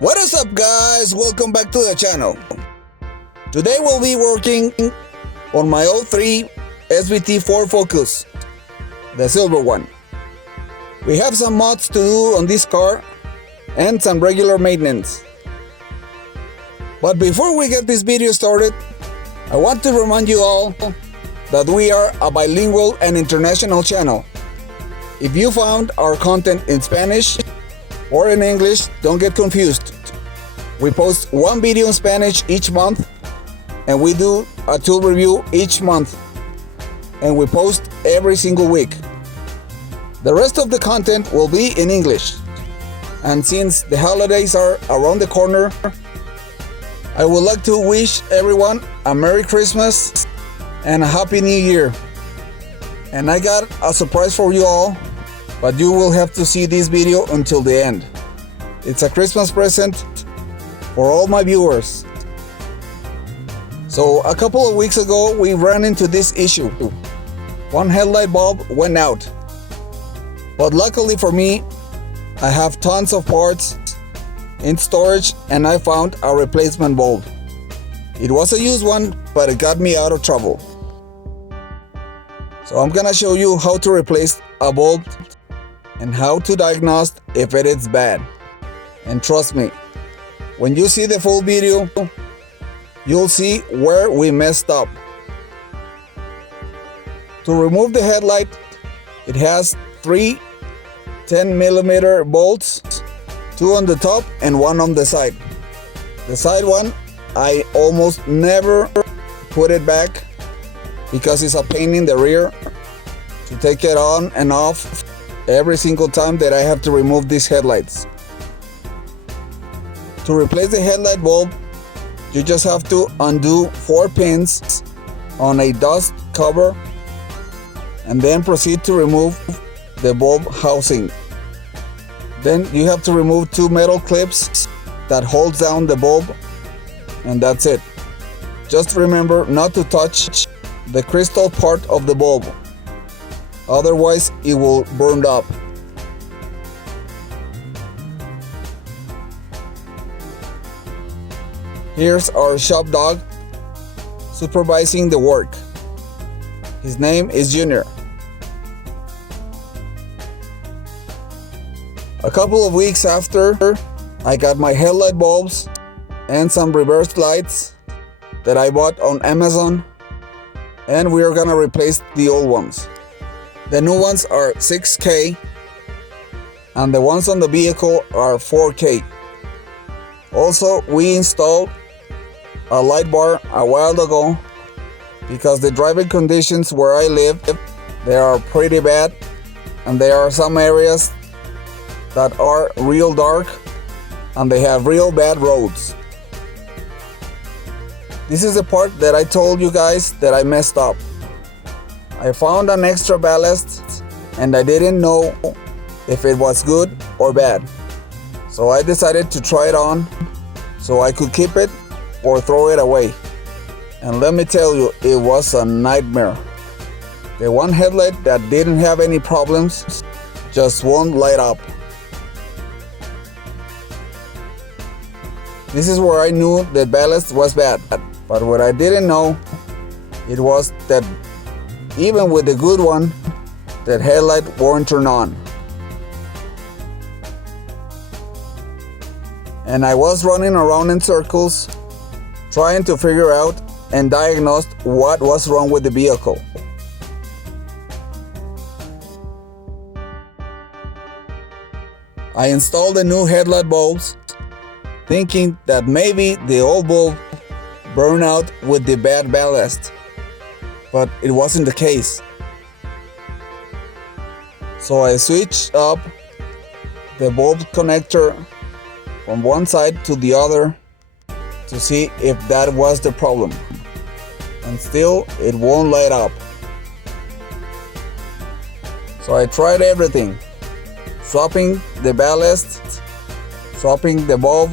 What is up, guys? Welcome back to the channel. Today we'll be working on my 03 SVT Ford Focus, the silver one. We have some mods to do on this car and some regular maintenance. But before we get this video started, I want to remind you all that we are a bilingual and international channel. If you found our content in Spanish or in English, don't get confused. We post one video in Spanish each month, and we do a tool review each month, and we post every single week. The rest of the content will be in English. And since the holidays are around the corner, I would like to wish everyone a Merry Christmas and a Happy New Year. And I got a surprise for you all, but you will have to see this video until the end. It's a Christmas present for all my viewers. So a couple of weeks ago, we ran into this issue. One headlight bulb went out. But luckily for me, I have tons of parts in storage, and I found a replacement bulb. It was a used one, but it got me out of trouble. So I'm gonna show you how to replace a bulb and how to diagnose if it is bad. And trust me, when you see the full video, you'll see where we messed up. To remove the headlight, it has 3 10mm bolts, 2 on the top and 1 on the side. The side one, I almost never put it back because it's a pain in the rear to take it on and off every single time that I have to remove these headlights. To replace the headlight bulb, you just have to undo 4 pins on a dust cover and then proceed to remove the bulb housing. Then you have to remove 2 metal clips that holds down the bulb, and that's it. Just remember not to touch the crystal part of the bulb, otherwise it will burn up. Here's our shop dog supervising the work. His name is Junior. A couple of weeks after, I got my headlight bulbs and some reverse lights that I bought on Amazon, and we are gonna replace the old ones. The new ones are 6K and the ones on the vehicle are 4K. Also, we installed a light bar a while ago because the driving conditions where I live, they are pretty bad, and there are some areas that are real dark and they have real bad roads. This is the part that I told you guys that I messed up. I found an extra ballast and I didn't know if it was good or bad. So I decided to try it on so I could keep it or throw it away. And let me tell you, it was a nightmare. The one headlight that didn't have any problems just won't light up. This is where I knew that ballast was bad. But what I didn't know, it was that even with the good one, that headlight won't turn on. And I was running around in circles trying to figure out and diagnose what was wrong with the vehicle. I installed the new headlight bulbs, thinking that maybe the old bulb burned out with the bad ballast, but it wasn't the case. So I switched up the bulb connector from one side to the other to see if that was the problem, and still it won't light up. So I tried everything, swapping the ballast, swapping the bulb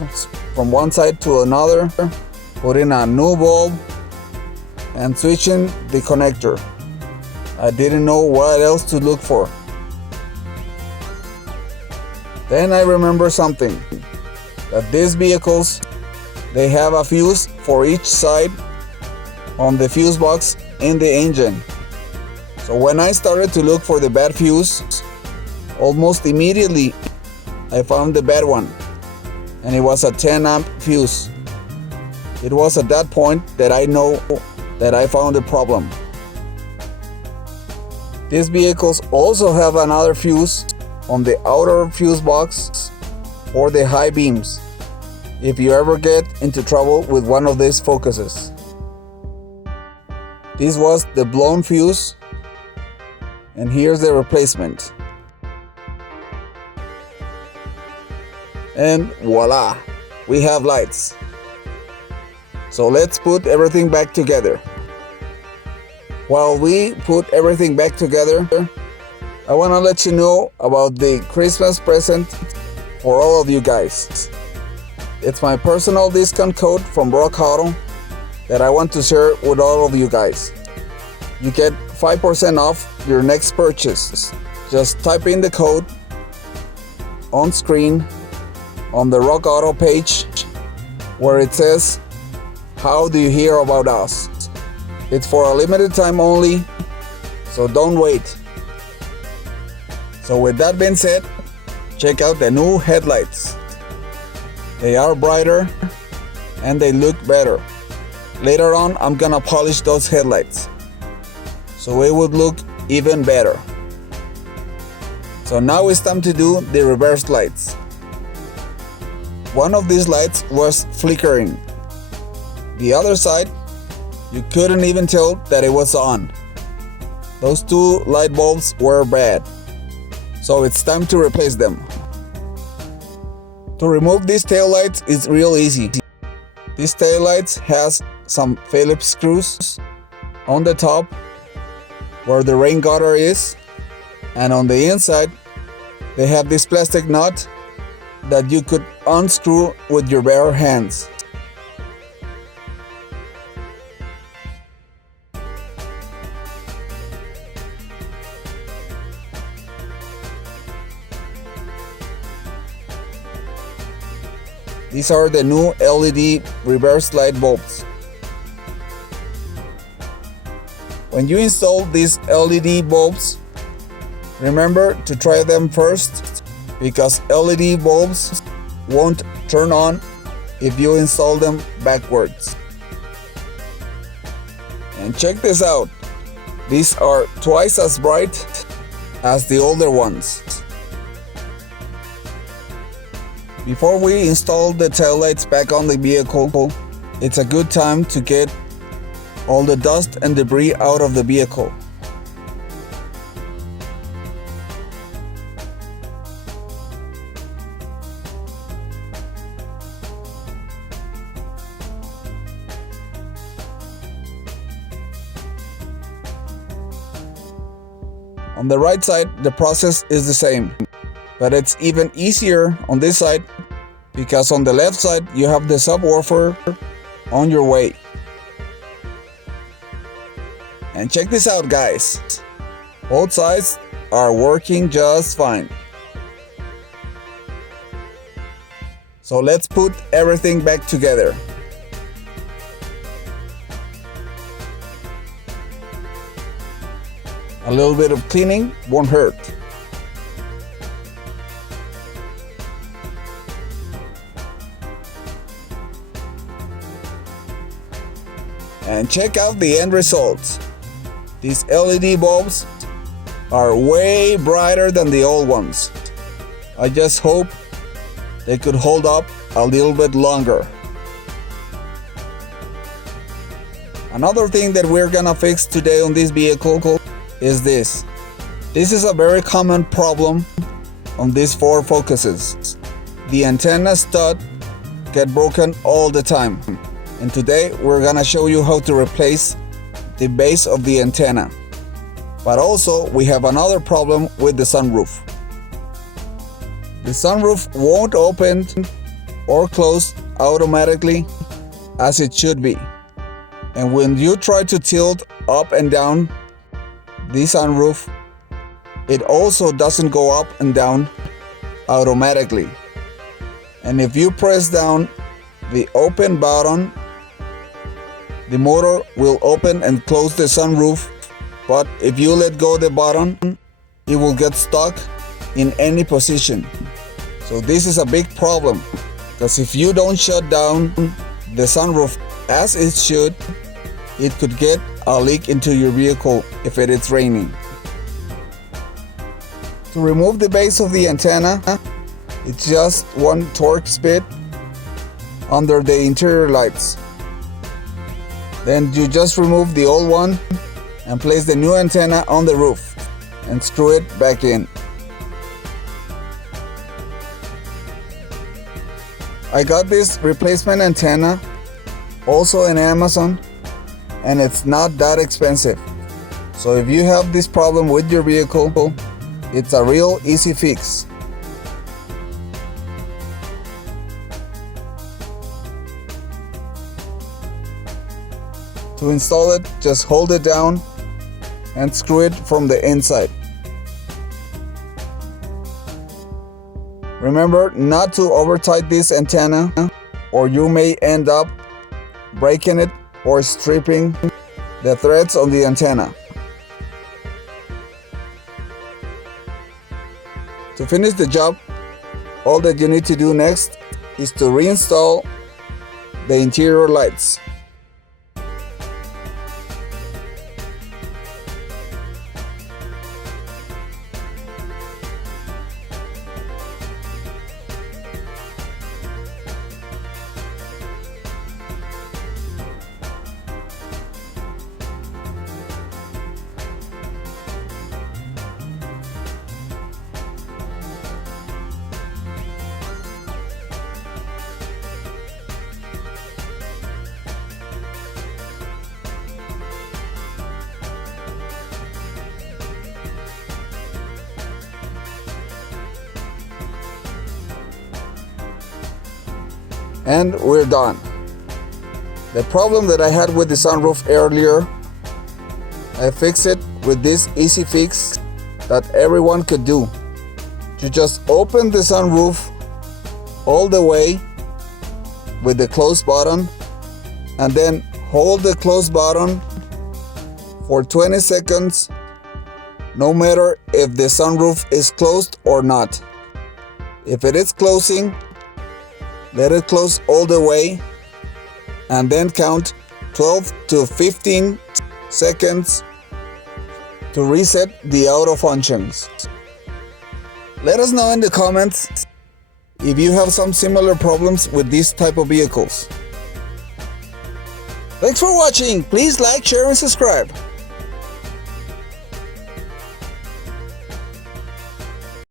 from one side to another, putting a new bulb, and switching the connector. I didn't know what else to look for. Then I remember something. that these vehicles, they have a fuse for each side on the fuse box in the engine. So when I started to look for the bad fuse, almost immediately I found the bad one, and it was a 10 amp fuse. It was at that point that I know that I found the problem. These vehicles also have another fuse on the outer fuse box for the high beams, if you ever get into trouble with one of these focuses. This was the blown fuse, and here's the replacement. And voila, we have lights. So let's put everything back together. While we put everything back together, I want to let you know about the Christmas present for all of you guys. It's my personal discount code from Rock Auto that I want to share with all of you guys. You get 5% off your next purchase. Just type in the code on screen on the Rock Auto page where it says, "How do you hear about us?" It's for a limited time only, so don't wait. So with that being said, check out the new headlights. They are brighter and they look better. Later on, I'm gonna polish those headlights so it would look even better. So now it's time to do the reverse lights. One of these lights was flickering. The other side, you couldn't even tell that it was on. Those two light bulbs were bad, so it's time to replace them. To remove these taillights is real easy. These taillights has some Phillips screws on the top where the rain gutter is, and on the inside they have this plastic nut that you could unscrew with your bare hands. These are the new LED reverse light bulbs. When you install these LED bulbs, remember to try them first, because LED bulbs won't turn on if you install them backwards. And check this out. These are twice as bright as the older ones. Before we install the taillights back on the vehicle, it's a good time to get all the dust and debris out of the vehicle. On the right side, the process is the same, but it's even easier on this side because on the left side you have the subwoofer on your way. And check this out, guys. Both sides are working just fine. So let's put everything back together. A little bit of cleaning won't hurt. And check out the end results. These LED bulbs are way brighter than the old ones. I just hope they could hold up a little bit longer. Another thing that we're gonna fix today on this vehicle is this. This is a very common problem on these Ford Focuses. The antenna stud get broken all the time. And today we're gonna show you how to replace the base of the antenna. But also we have another problem with the sunroof. The sunroof won't open or close automatically as it should be. And when you try to tilt up and down the sunroof, it also doesn't go up and down automatically. and if you press down the open button, the motor will open and close the sunroof, but if you let go the button, it will get stuck in any position. So this is a big problem, because if you don't shut down the sunroof as it should, it could get a leak into your vehicle if it is raining. To remove the base of the antenna, it's just one Torx bit under the interior lights. Then you just remove the old one and place the new antenna on the roof and screw it back in. I got this replacement antenna also in Amazon, and it's not that expensive. So if you have this problem with your vehicle, it's a real easy fix. To install it, just hold it down and screw it from the inside. Remember not to over-tight this antenna, or you may end up breaking it or stripping the threads on the antenna. To finish the job, all that you need to do next is to reinstall the interior lights. And we're done. The problem that I had with the sunroof earlier, I fixed it with this easy fix that everyone could do. You just open the sunroof all the way with the close button, and then hold the close button for 20 seconds, no matter if the sunroof is closed or not. If it is closing, let it close all the way, and then count 12 to 15 seconds to reset the auto functions. Let us know in the comments if you have some similar problems with these type of vehicles. Thanks for watching. Please like, share, and subscribe.